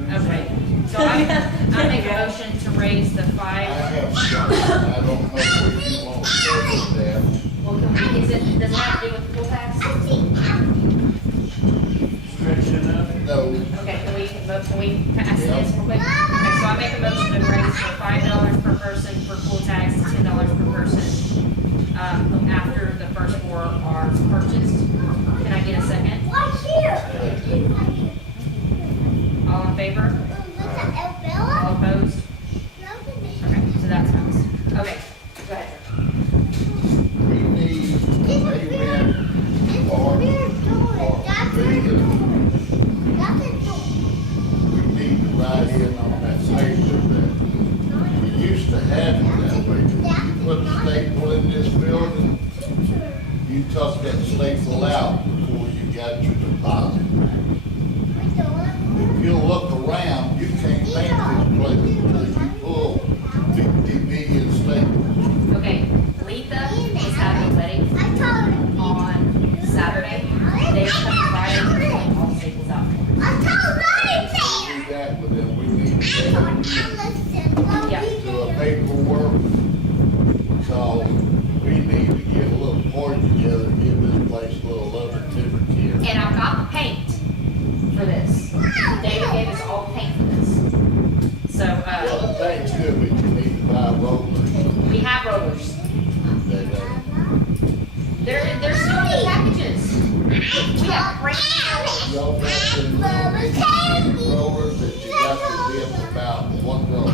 Okay, so I make a motion to raise the I 5. have some, I don't know where you want to start with that. Well, does it have to do with the pool tax? Stretch it up. No, Okay, can we pass this real quick? Okay, so I make a motion to raise from $5 per person for pool tax to $10 per person, after the first 4 are purchased. Can I get a second? All in in favor? All opposed? Okay, so that's passed. Okay, go ahead. We need a rent or we need to write in on that paper that we used to have it that way. You put a staple in this building, you took that staple out before you got your deposit back. If you look around, you can't think this place until you pull 50 million staples. Okay, Letha is having a wedding on Saturday. They're coming Friday to pulling all the staples out. We do that, but then we need to Yeah. do a paperwork, because we need to get a little party together, give this place a little love and timber here. And I've got the paint for this. David gave us all the paint for this. So, Well, the thing's good, but you need to buy rollers. we have rollers. They're still in the packages. We have brand new Y'all got them rollers that you got to be about one roller.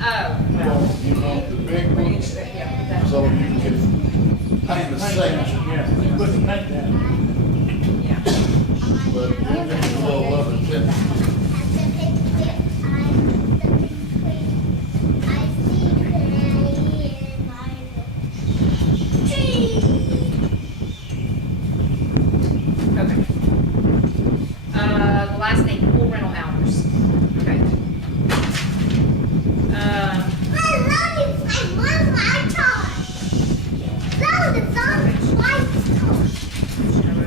Oh, well, You want the big ones, so you can paint a section, Yeah, put the paint down. yeah. but you need a little love and timber. Okay. The last thing, pool rental hours. Okay.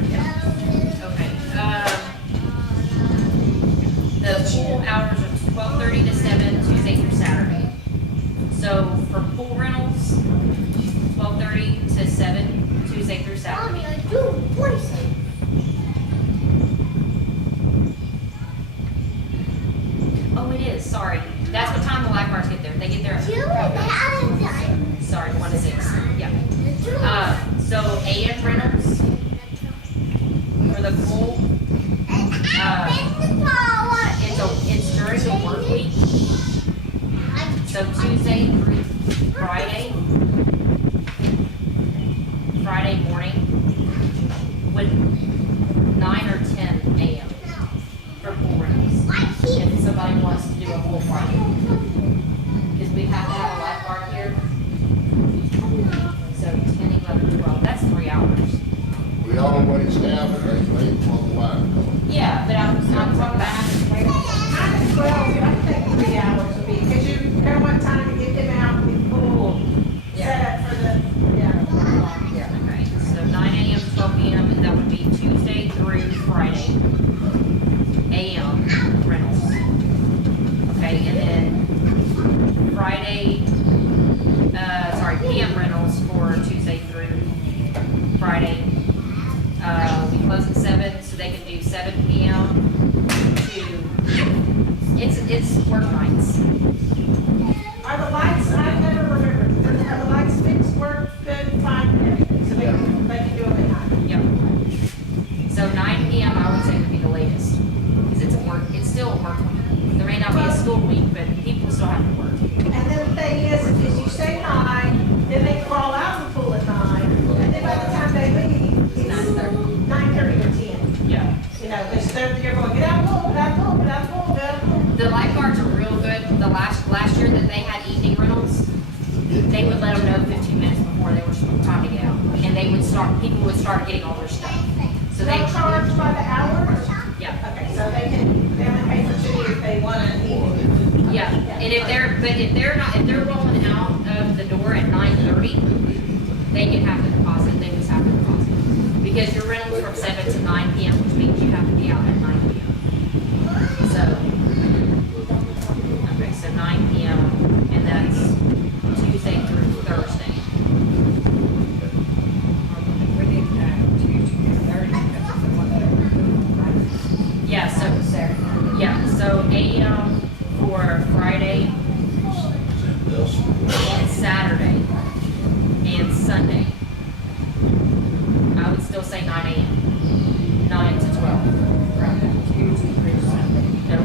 Okay, the pool hours are 12:30 to 7, Tuesday through Saturday. So for pool rentals, 12:30 to 7, Tuesday through Saturday. Oh, it is, sorry. That's what time the lifeguards get there. They get there. Sorry, 1 to 6, yeah. So AM rentals for the pool, it's during the work week. So Tuesday through Friday morning, with 9 or 10 AM for pool rentals. If somebody wants to do a pool party. Because we have to have a lifeguard here. So 10, 11, 12, that's 3 hours. We always have it, they wait for the line. Yeah, but I'm talking about having to wait. 9 to 12, I think 3 hours would be, because you know what time to get them out, the pool, set up for the, Okay, so 9 AM to 12 PM, and that would be Tuesday through Friday. AM rentals. Okay, and then Friday, PM rentals for Tuesday through Friday. We close at 7, so they can do 7 PM to, it's work nights. Are the lights, I've never remembered, are the lights fixed, work, good, fine, and everything, so they can do them at night? Yep. So 9 PM, I would say would be the latest, because it's a work, it's still a work week. There may not be a school week, but people still have to work. And then the thing is you say 9, then they crawl out of the pool at 9, and then by the time they leave, it's 9:30. 9:30 or 10. Yeah. You know, they're going, get out of the pool, get out of the pool, get out of the pool, get out of the pool. The lifeguards are real good. The last year that they had evening rentals, they would let them know 15 minutes before they were time to get out. And people would start getting all their stuff. So They they, charge by the hour? yeah. Okay, so they only pay for 2 if they want an evening. Yeah, and if they're rolling out of the door at 9:30, they can have the deposit, they just have the deposit. Because your rental's from 7 to 9 PM, which means you have to be out at 9 PM. So, okay, so 9 PM, and that's Tuesday through Thursday. We need, 2:30, that's the one that. Yeah, so AM for Friday and Saturday and Sunday. I would still say 9 AM, 9 to 12. Right, 2 to 3 Sunday. No,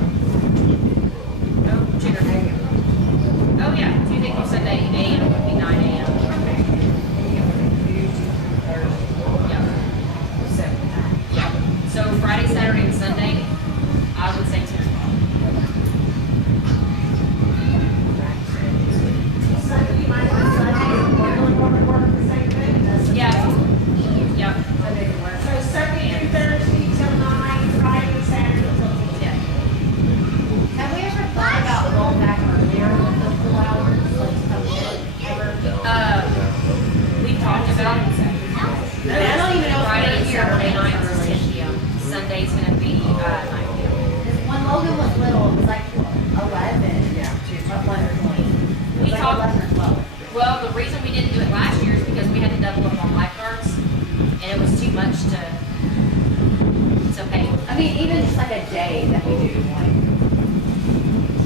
I mean, even just like a day that we do, like,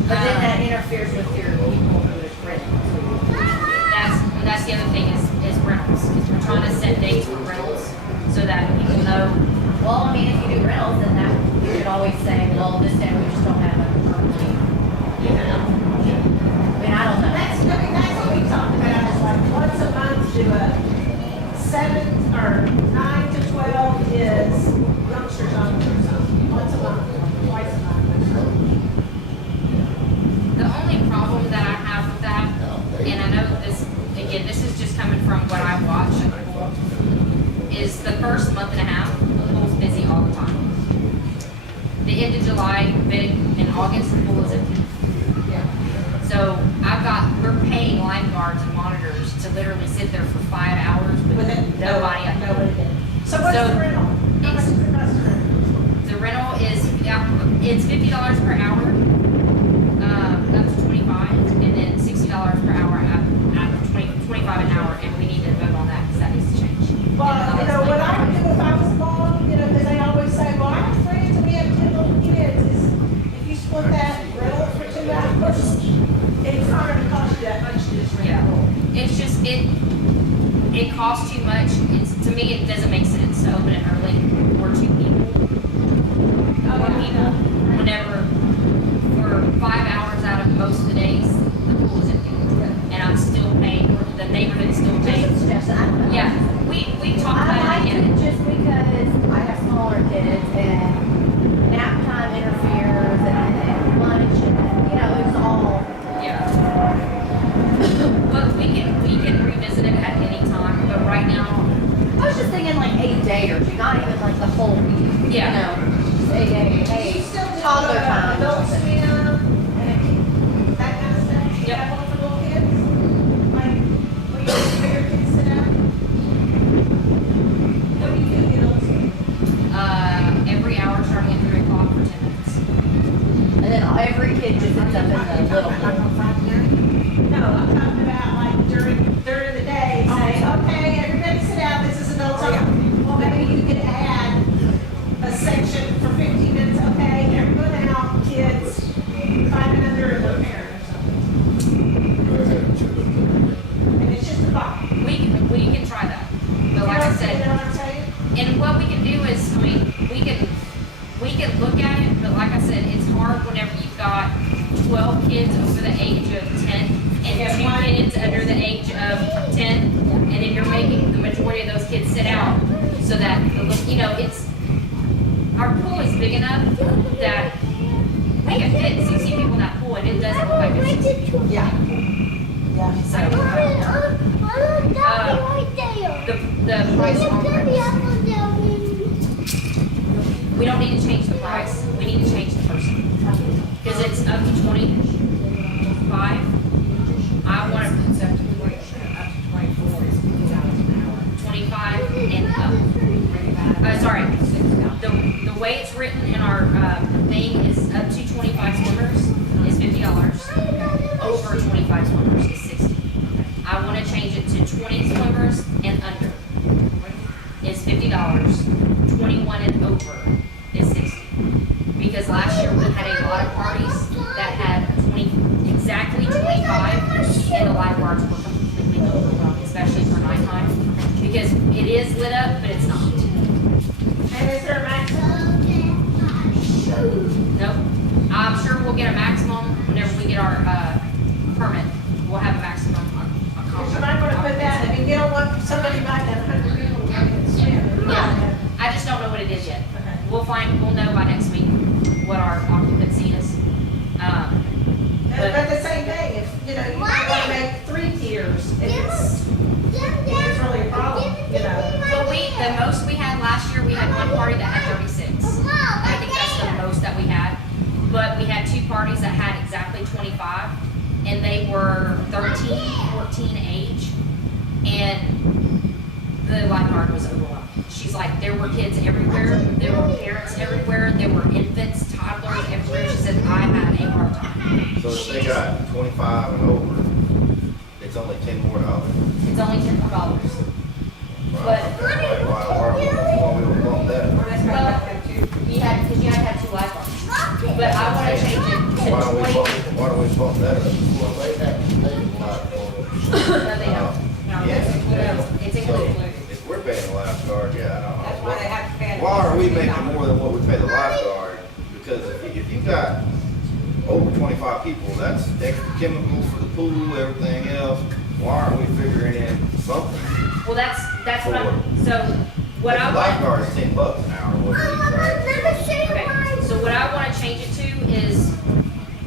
but then that interferes with your people who is renting. That's the other thing is rentals, because we're trying to set dates for rentals so that people know. Well, I mean, if you do rentals, then that, you could always say, well, this day we just don't have a currently, you know? I mean, I don't know. That's what we talked about, is like once a month do a 7 or 9 to 12 is youngsters on or something. Once a month, twice a month. The only problem that I have with that, and I know this, again, this is just coming from what I watch at the pool, is the first month and a half, the pool's busy all the time. The end of July, in August, the pool is empty. So we're paying lifeguards and monitors to literally sit there for 5 hours with nobody up there. Nobody did. So what's the rental? How much is the cost of rental? The rental is, it's $50 per hour, up to 25, and then $60 per hour at 25 an hour, and we need to vote on that, because that needs to change. Well, you know, what I would do if I was mom, you know, because they always say, well, I have friends and we have 10 little kids, is if you split that rental for 2 hours, it's not gonna cost you that much to just rent a pool. It's just, it costs too much. To me, it doesn't make sense to open it early for 2 people. Whenever, for 5 hours out of most of the days, the pool is empty. And I'm still paying, the neighborhood is still paying. Yeah, we talked I about like it it again. just because I have smaller kids and nap time interferes and lunch and, you know, it's all. Yeah. But we can revisit it at any time, but right now, I was just thinking like a day or two, not even like the whole week. Yeah. You know, just a day, Do hey, you still do toddler time. or adult something. swim and that kind of stuff? Do you Yep. have one for little kids? Like, where you bigger kids sit down? What do you do in adult swim? every hour starting at 3 o'clock for 10 minutes. And then every kid just ends up in the little pool. No, I'm talking about like during the day, saying, okay, everybody sit down, this is adult swim. Well, maybe you could add a section for 15 minutes, okay, everyone out, kids, 5 and under, and their parent or something. And it's just a thought. We can try that. But like I You know said, what I'm saying? and what we can do is, I mean, we can look at it, but like I said, it's hard whenever you've got 12 kids over the age of 10 and 2 kids under the age of 10, and then you're making the majority of those kids sit out, so that, you know, our pool is big enough that we can fit 60 people in that pool, and it doesn't look like it's, Yeah. Yeah. so, the price on we don't need to change the price, we need to change the person. Because it's up to 25. I want to put up to 24 is $50 an hour. 25 and up. Sorry, the way it's written in our thing is up to 25 swimmers is $50. Over 25 swimmers is 60. I want to change it to 20 swimmers and under is $50. 21 and over is 60. Because last year we had a lot of parties that had exactly 25, and the lifeguards were completely overwhelmed, especially for nighttime. Because it is lit up, but it's not. And is there a maximum? Nope. I'm sure we'll get a maximum whenever we get our permit. We'll have a maximum. Because you might want to put that, I mean, you don't want somebody buying that 100 people to come in and swim. Yeah, I just don't know what it is yet. Okay. We'll know by next week what our occupancy is. But the same thing, if, you know, you might want to make 3 tiers, if it's really a problem, you know. Well, the most we had last year, we had one party that had 36. I think that's the most that we had. But we had 2 parties that had exactly 25, and they were 13, 14 age, and the lifeguard was overwhelmed. She's like, there were kids everywhere, there were parents everywhere, there were infants, toddlers everywhere. She said, I had a hard time. So if they got 25 and over, it's only $10 more. It's only $10. But Why we would bump that? Well, that's Well, right, too. we had because you have to have 2 lifeguards. But I wanna change it to Why don't we 20 bump, people. why don't we bump that up? Well, they have to pay a lot for No, they don't. No, Yeah. that's included. It's included. If we're paying the lifeguard, yeah, I don't. That's why they have to pay. Why are we making more than what we pay the lifeguard? Because if you've got over 25 people, that's extra chemicals for the pool, everything else. Why aren't we figuring in something? Well, that's what I'm, so what I The want, lifeguard is $10 an hour, what it is, right? okay, so what I wanna change it to is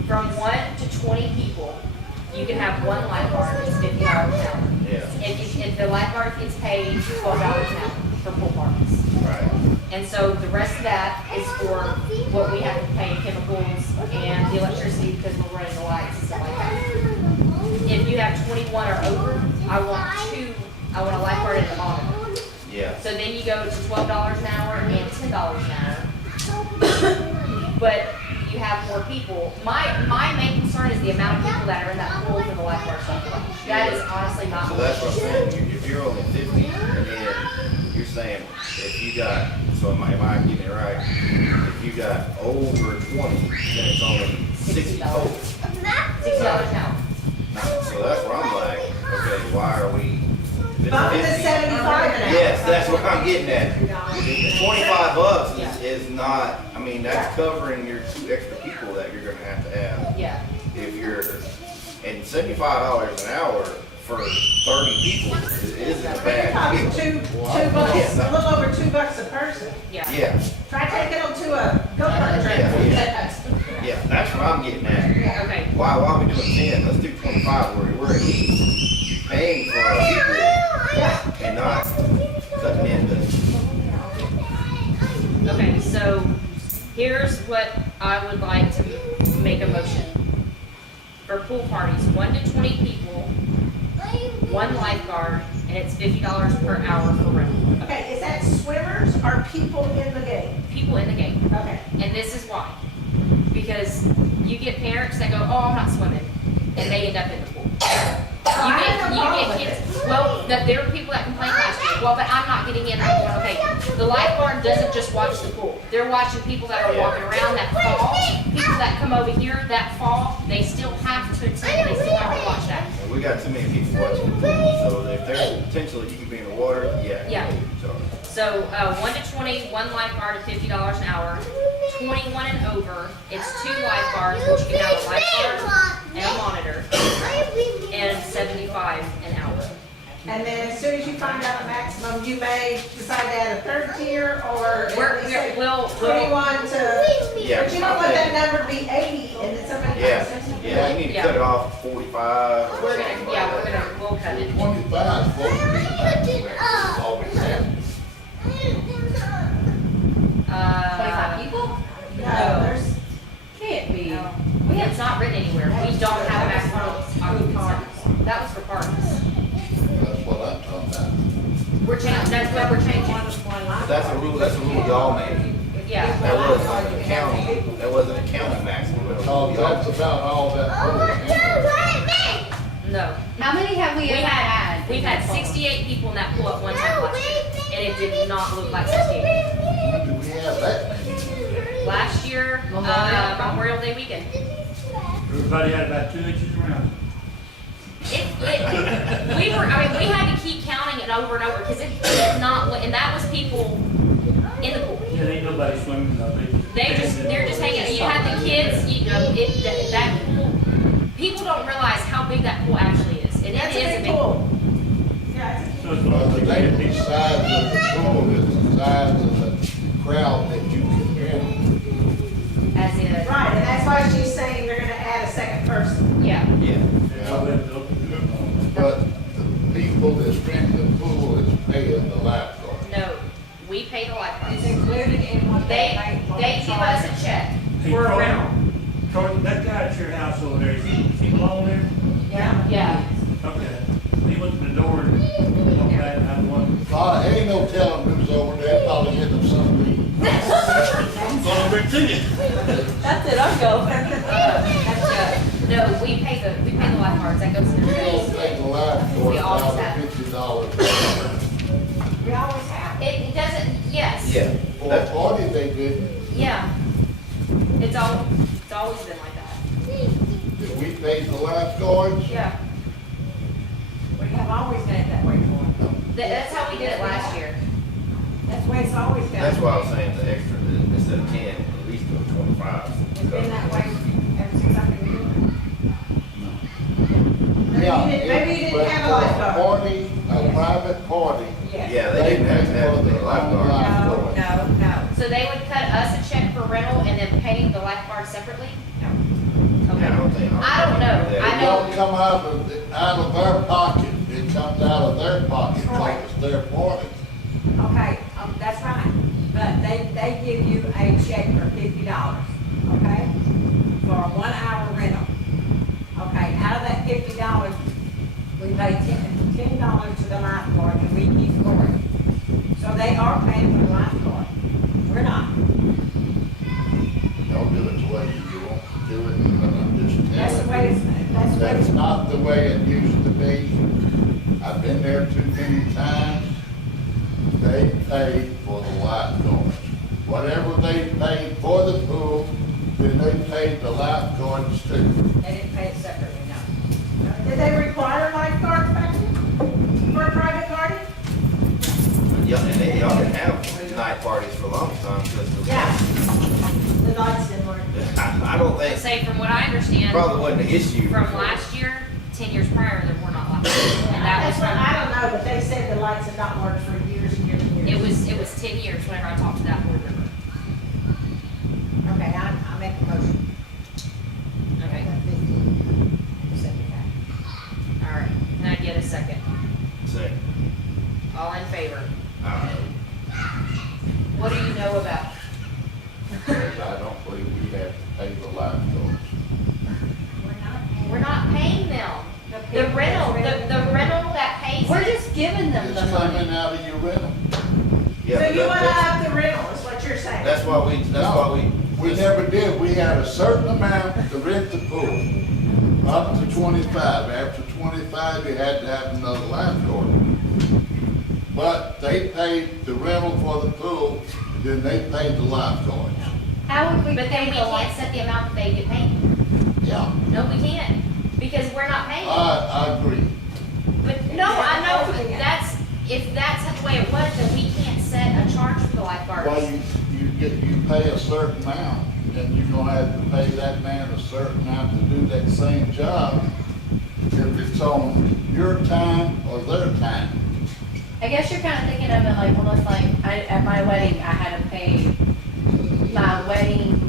from 1 to 20 people, you can have 1 lifeguard, it's $50 an hour. Yeah, If the lifeguard gets paid $12 an hour for pool parties. right. And so the rest of that is for what we have to pay in chemicals and the electricity because we're running the lights and stuff like that. If you have 21 or over, I want a lifeguard and a monitor. Yeah, So then you go to $12 an hour and $10 an hour. But you have more people. My main concern is the amount of people that are in that pool for the lifeguard stuff. That is honestly not. so that's what I'm saying, if you're only 50, and then you're saying, if you got, so am I getting it right? If you got over 20, then it's only 60 total. $60 an hour. So that's where I'm like, okay, why are we? if it's Bump it to 50 75 an hour. Yes, that's what I'm getting at. The $25 is not, I mean, that's covering your 2 extra people that you're gonna have. Yeah. If you're, and $75 an hour for 30 people isn't a You're bad talking deal. $2, a little over $2 a person. Yeah. Yeah, Try taking them to a go-kart track. yeah, that's what I'm getting at. Okay. Why are we doing 10? Let's do 25 where we're at least paying for our people and not cutting into. Okay, so here's what I would like to make a motion. For pool parties, 1 to 20 people, 1 lifeguard, and it's $50 per hour for rental. Okay, is that swimmers or people in the game? People in the game. Okay. And this is why. Because you get parents that go, oh, I'm not swimming, and they end up in the pool. I have no problem with kids, well, there were people that complained last year, well, but I'm not getting in, I'm going, okay. The lifeguard doesn't just watch the pool. They're watching people that are walking around that fall, people that come over here that fall, they still have to attend, they still have to watch that. And we got too many people watching the pool, so if there's potential that you could be in the water, yeah. Yeah. you can charge. So, 1 to 20, 1 lifeguard at $50 an hour. 21 and over, it's 2 lifeguards, which you can have a lifeguard and a monitor, and 75 an hour. And then as soon as you find out the maximum, you may decide to add a 3rd tier or We'll 21 to, Yeah, but you don't want that number to be 80 and then somebody Yeah, comes in. yeah, you need to cut it off 45 or we'll something like that. we'll cut it. 25 is supposed to be maximum, always happens. 25 people? No, there's, Can't be. It's not written anywhere. We don't have maximum occupancy. That was for parties. That's what I'm talking about. We're changing, that's what we're changing. But that's a rule y'all made. Yeah. That wasn't a county maximum. That was Because y'all. that's about all that program. No. How many have we ever had? We've had 68 people in that pool at one time last year, and it did not look like 68. When do we have that many? Last year, Memorial Day weekend. Everybody had about 2 inches around. We had to keep counting it over and over, because it did not, and that was people in the pool. Yeah, ain't nobody swimming, no, They're just hanging, you had the kids, you know, that pool, people don't realize how big that pool actually is, and that's it a is a big big pool. pool. Yeah, it's a So it's Well, going the to thing, be the size of the pool is the size of the crowd that you can handle. As in, right, and that's why she's saying they're gonna add a 2nd person. yeah, Yeah. But the people that's renting the pool is paying the lifeguard. no, we pay the It's lifeguards. included in what They give us a check Hey, for a Troy, rental. Troy, that guy at your house over there, is he belong there? Yeah, Okay. He went to the door and walked back and had one. Ain't no telling who's over there, probably hit them something. I'm going over to you. That's it, I'll go. no, we pay the lifeguards, that goes in We their don't base. pay the lifeguard We always have. $50. We always have. It doesn't, yes. Yeah. For a party, they did. Yeah, It's always been like that. Did we pay the lifeguards? Yeah. We have always done it that way for them. That's how we did it last year. That's the way it's always done. That's why I was saying the extra, instead of 10, at least go 25. It's been that way ever since I've been doing Yeah, Maybe you didn't but have a for lifeguard. Party, a private party. it. Yes. Yeah, they didn't have to have the lifeguard. No. So they would cut us a check for rental and then pay the lifeguard separately? No. Okay. I don't think. I don't know. It I know. don't come out of their pocket, it comes out of their pocket, because it's their party. Okay, that's right, but they give you a check for $50, okay? For a 1 hour rental. Okay, out of that $50, we pay $10 to the lifeguard and we keep going. So they are paying for the lifeguard. We're not. Don't do it the way you want to do it, but I'm just That's the way telling it's, you. that's the way That's it's. not the way it used to be. I've been there too many times. They pay for the lifeguards. Whatever they paid for the pool, then they paid the lifeguards too. They didn't pay it separately, no. Did they require lifeguards back then for a private party? Yeah, and y'all can have night parties for a long time, because Yeah. The lights didn't work. I don't think, Say, from what I understand, probably wasn't an issue. from before. last year, 10 years prior, there were not lifeguards. And that was That's what, from, I don't know, but they said the lights had not worked for years and years and years. it was 10 years whenever I talked to that board member. Okay, I make a motion. Okay, 75. all right. Can I get a second? Second. All in favor? What do you know about? Because I don't believe we have to pay the lifeguards. We're not paying them. The rental that pays. We're just giving them It's the money. coming out of your rental. Yeah, So but you that- wanna that's- up the rental, is what you're saying? That's why we. We never did. We had a certain amount to rent the pool, up to 25. After 25, you had to have another lifeguard. But they paid the rental for the pool, then they paid the lifeguards. How would we But then pay we the can't lights? set the amount that they get paid. Yeah, No, we can't, because we're not paying. I agree. But, no, I know, but if that's the way it was, then we can't set a charge for the lifeguards. Well, you pay a certain amount, and you're gonna have to pay that man a certain amount to do that same job, if it's on your time or their time. I guess you're kind of thinking of it like, almost like, at my wedding, I had to pay my wedding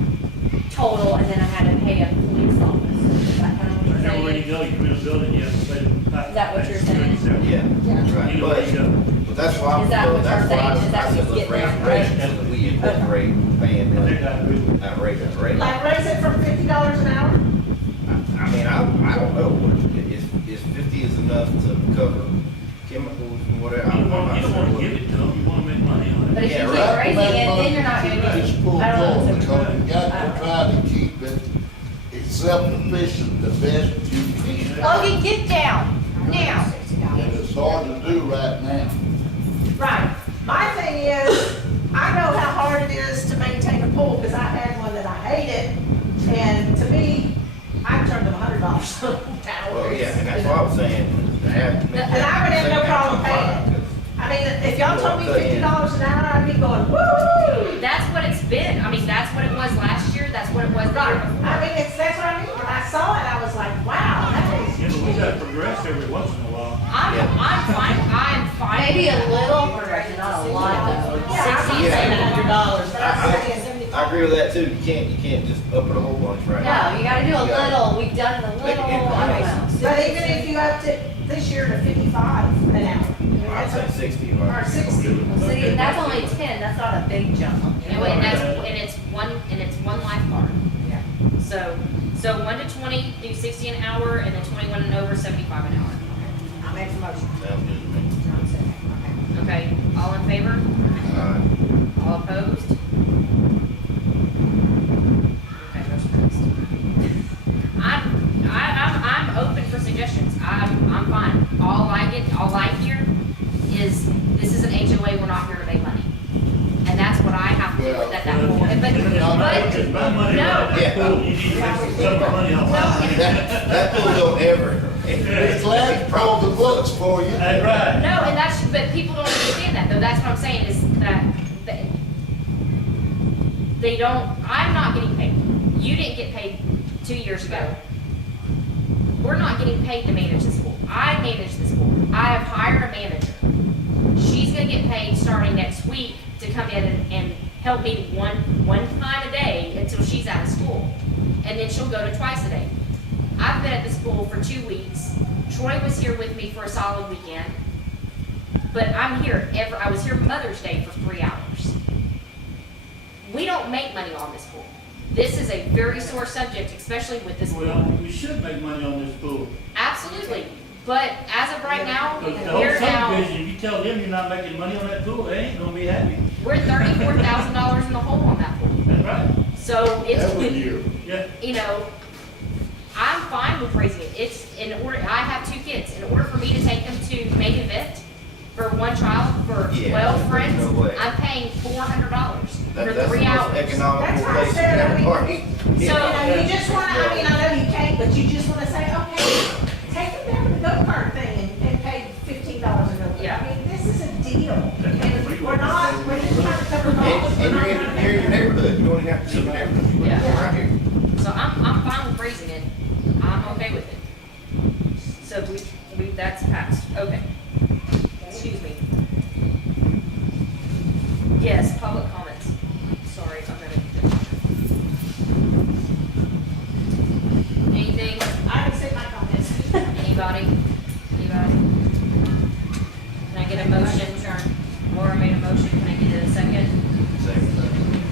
total, and then I had to pay a police officer. Is that kind of what you're Everywhere you saying? go, you rent a building, you have to pay the. Is that what you're saying? Yeah, that's right. Either way you go. But that's why, Is that what that's you're why saying? Is that I said what's let's raise getting the rate, at, so that we incorporate paying I think them, I agree with that rate. Like raise it from $50 an hour? I mean, I don't know, if 50 is enough to cover chemicals and whatever, You I'm don't not want sure. to give it to them, you want to make money on But it. if you Yeah, keep right. raising it, then you're not gonna This get, pool I don't know. going, because you got to try to keep it self-sufficient the best you can. Logan, get down, now. And it's hard to do right now. Right. My thing is, I know how hard it is to maintain a pool, because I had one that I hated, and to me, I turned them $100 down. Well, yeah, and that's what I was saying, to have. And I would have no problem paying. I mean, if y'all told me $50 an hour, I'd be going, woo! That's what it's been. I mean, that's what it was last year, that's what it was the year Right. before. I mean, that's what I mean. When I saw it, I was like, wow, that is. Yeah, but we gotta progress every once in a while. I'm fine. maybe a little progression, not a lot though. I agree with that too, you can't just up it a whole bunch right now. No, you gotta do a little, we've done a Make it little, I don't increase. know. But even if you upped it this year to 55 an hour, I mean, I'd that's say a, 60. or 60. Well, see, that's only 10, that's not a big jump. And it's one lifeguard. Yeah. So 1 to 20, do 60 an hour, and then 21 and over, 75 an hour. I make a motion. Sounds good to me. John said, okay. Okay, all in favor? All opposed? Okay, motion passed. I'm open for suggestions. I'm fine. All I hear is, this is an HOA, we're not here to make money. And that's what I have to do with that pool. If It's my money, No. right? That's cool. You need to make some money off it. That pool don't ever. It's glad to call the books for you. That's right. No, and that's, but people don't understand that, though, that's what I'm saying, is that they don't, I'm not getting paid. You didn't get paid 2 years ago. We're not getting paid to manage this pool. I manage this pool. I have hired a manager. She's gonna get paid starting next week to come in and help me one time a day until she's out of school. And then she'll go to twice a day. I've been at this pool for 2 weeks. Troy was here with me for a solid weekend. But I'm here I was here Mother's Day for 3 hours. We don't make money on this pool. This is a very sore subject, especially with this Well, pool. we should make money on this pool. Absolutely. But as of right now, Because the whole we're now, subdivision, if you tell them you're not making money on that pool, they ain't gonna be happy. we're $34,000 in the hole on that pool. That's right. So Every it's, year. Yeah. you know, I'm fine with raising it. It's in order, I have 2 kids. In order for me to take them to main event for one child for Yeah, 12 friends, no way. I'm paying $400 for That's the 3 most hours. economical That's what I place you said, can I have a mean- party. You So- know, you just wanna, I mean, I know you can't, but you just wanna say, okay, take them down to the go-kart thing and pay $15 a go-kart. Yeah. I mean, this is a deal, and we're not, we're just trying to cover costs. And you're in your neighborhood, you don't even have to see your neighborhood. You're Yeah. right here. So I'm fine with raising it. I'm okay with it. So that's passed. Okay. Excuse me. Yes, public comments. Sorry, I'm gonna. Anything? I haven't said my comments. Anybody? Anybody? Can I get a motion? Laura made a motion. Can I get a second? Second.